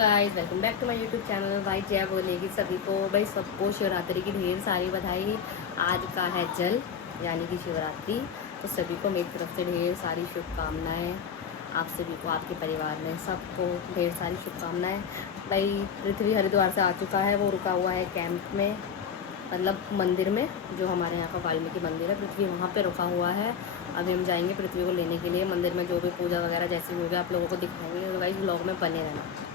Guys, welcome back to my YouTube channel. भाई जय बोलेगी सभी को। भाई सबको शिवरात्रि की ढेर सारी बधाई। आज का है जल यानी कि शिवरात्रि, तो सभी को मेरी तरफ से ढेर सारी शुभकामनाएं। आप सभी को, आपके परिवार में सबको ढेर सारी शुभकामनाएं। भाई पृथ्वी हरिद्वार से आ चुका है, वो रुका हुआ है कैंप में, मतलब मंदिर में, जो हमारे यहाँ का वाल्मीकि मंदिर है, पृथ्वी वहाँ पे रुका हुआ है। अभी हम जाएंगे पृथ्वी को लेने के लिए मंदिर में, जो भी पूजा वगैरह जैसी होगी आप लोगों को दिखाएंगे। तो गाइस ब्लॉग में बने रहना।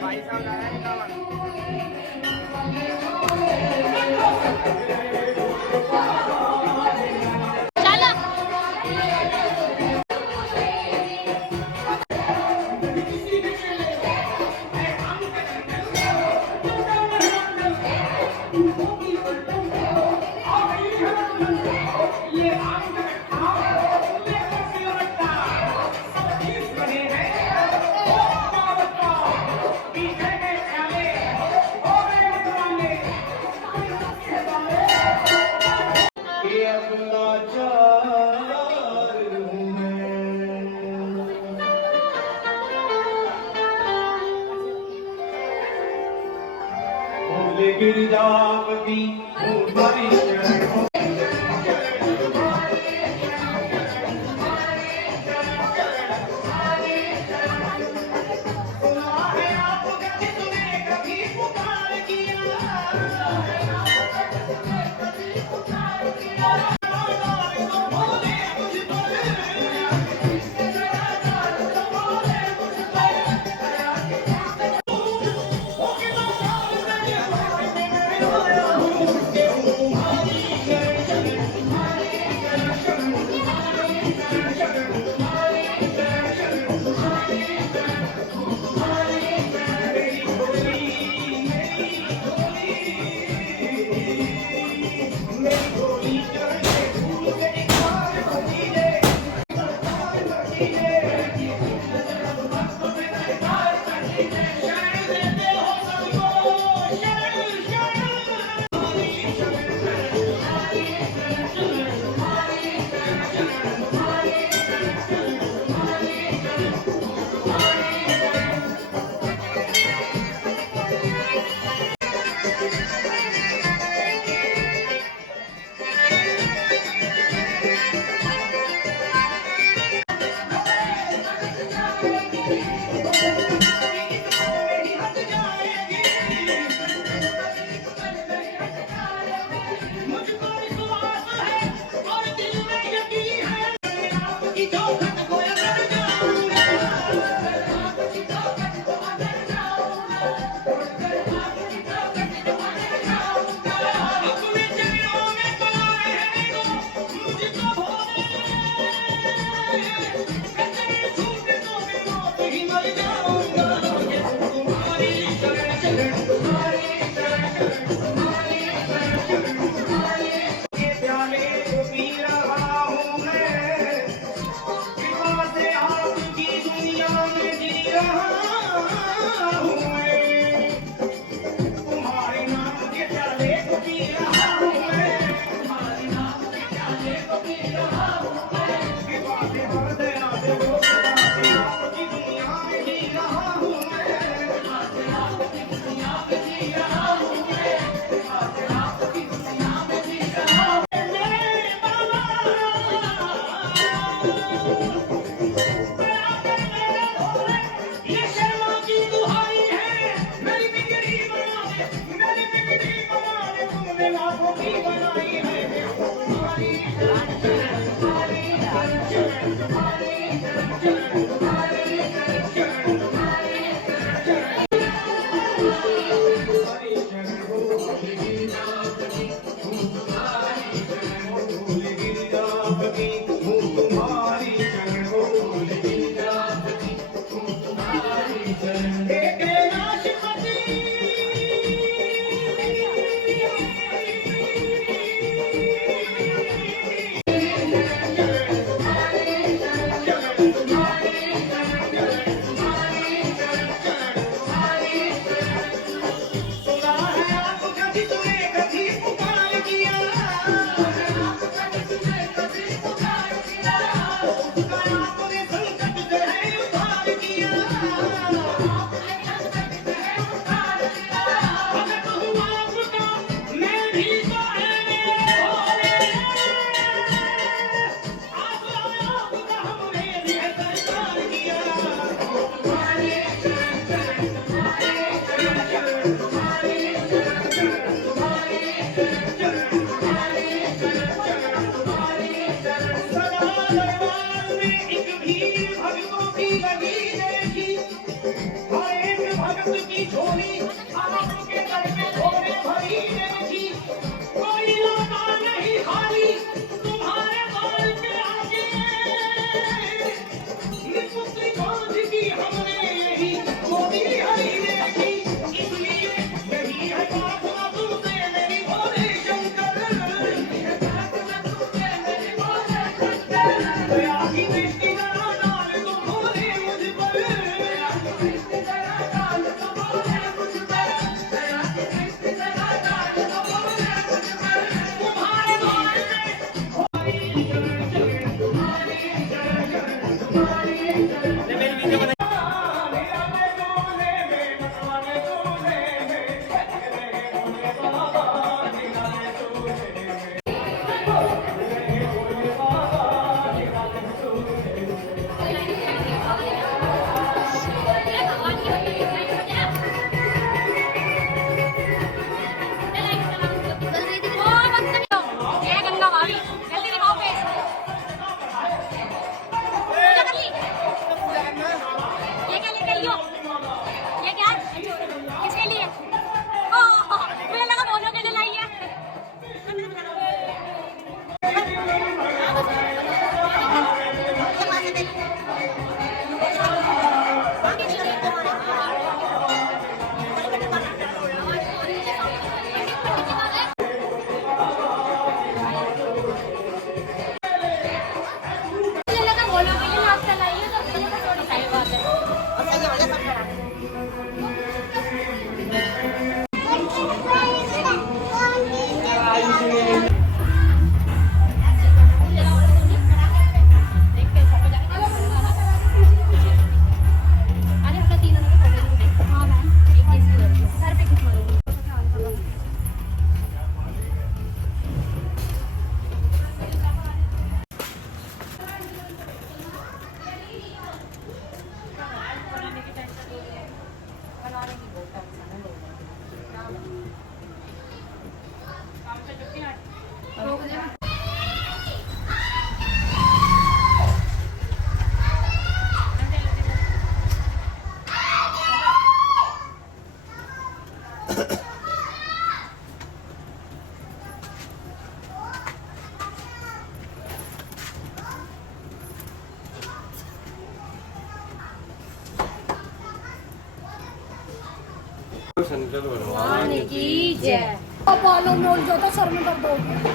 भाई साहब गिरिजापति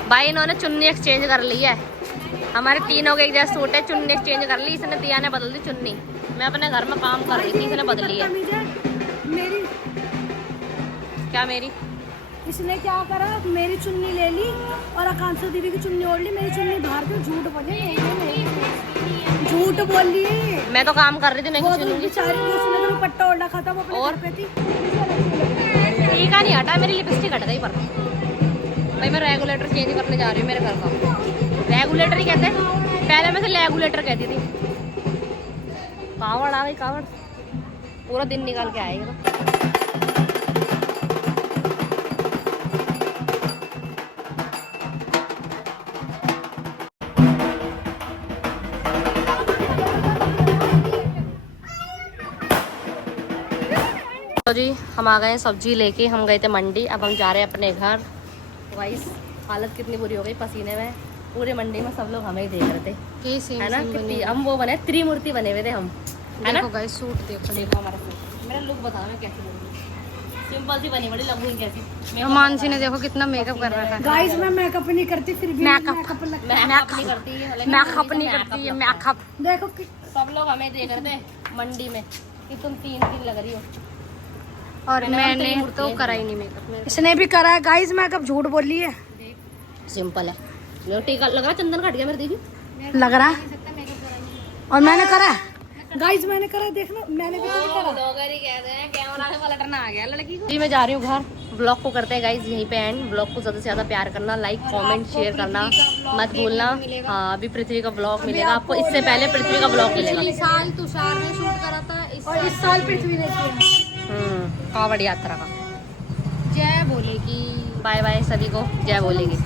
भाई इन्होंने चुन्नी एक्सचेंज कर ली है। हमारे तीनों के एक जैसा सूट है, चुन्नी एक्सचेंज कर ली। इसने दिया ने बदल दी चुन्नी। मैं अपने घर में काम कर रही थी, इसने बदली है। मेरी क्या मेरी? इसने क्या करा, मेरी चुन्नी ले ली और आकांक्षा दीदी की चुन्नी ओढ़ ली। मेरी चुन्नी बाहर पे झूठ बोली, झूठ बोल ली। मैं तो काम कर रही थी, नहीं वो तो बेचारी उसने तो पट्टा ओढ़ा खाता, वो अपने घर पे थी। ठीक है, नहीं हटा, मेरी लिपस्टिक हट गई। पर भाई मैं रेगुलेटर चेंज करने जा रही हूँ मेरे घर का। रेगुलेटर ही कहते हैं, पहले मैं से रेगुलेटर कहती थी। कावड़ आ गई, कावड़ पूरा दिन निकाल के आएगी। तो जी हम आ गए हैं सब्जी लेके, हम गए थे मंडी, अब हम जा रहे हैं अपने घर। गाइस हालत कितनी बुरी हो गई पसीने में, पूरे मंडी में सब लोग हमें ही देख रहे थे, है ना। कितनी हम वो बने त्रिमूर्ति बने हुए थे हम, है ना। गाइस सूट देखो हमारा सूट, मेरा लुक बताओ मैं कैसी लग रही हूँ। सिंपल सी बनी बड़ी लगूंगी कैसी। मानसी ने देखो कितना मेकअप कर रहा है। गाइस मैं मेकअप नहीं करती फिर भी मेकअप नहीं करती है, मेकअप नहीं करती है मेकअप। देखो कि सब लोग हमें देख रहे थे मंडी में कि तुम तीन लग रही हो, और मैंने तो करा ही नहीं मेकअप। इसने भी करा है गाइस मेकअप, झूठ बोली है। सिंपल है। मेरा टीका लग रहा, चंदन घट गया मेरे दीदी लग रहा है। और मैंने करा है गाइस, मैंने करा, देखना मैंने भी तो नहीं करा। ब्लॉगर ही कहते हैं, कैमरा से पलटना आ गया लड़की को। जी मैं जा रही हूँ घर, ब्लॉग को करते हैं गाइस यहीं पे एंड। ब्लॉग को ज़्यादा से ज़्यादा प्यार करना, लाइक कमेंट शेयर करना मत भूलना। हाँ अभी पृथ्वी का ब्लॉग मिलेगा आपको, इससे पहले पृथ्वी का ब्लॉग मिलेगा। पिछले साल तुषार ने शूट करा था और इस साल पृथ्वी ने किया। कांवड़ यात्रा का। जय बोलेगी। बाय बाय सभी को, जय बोलेगी।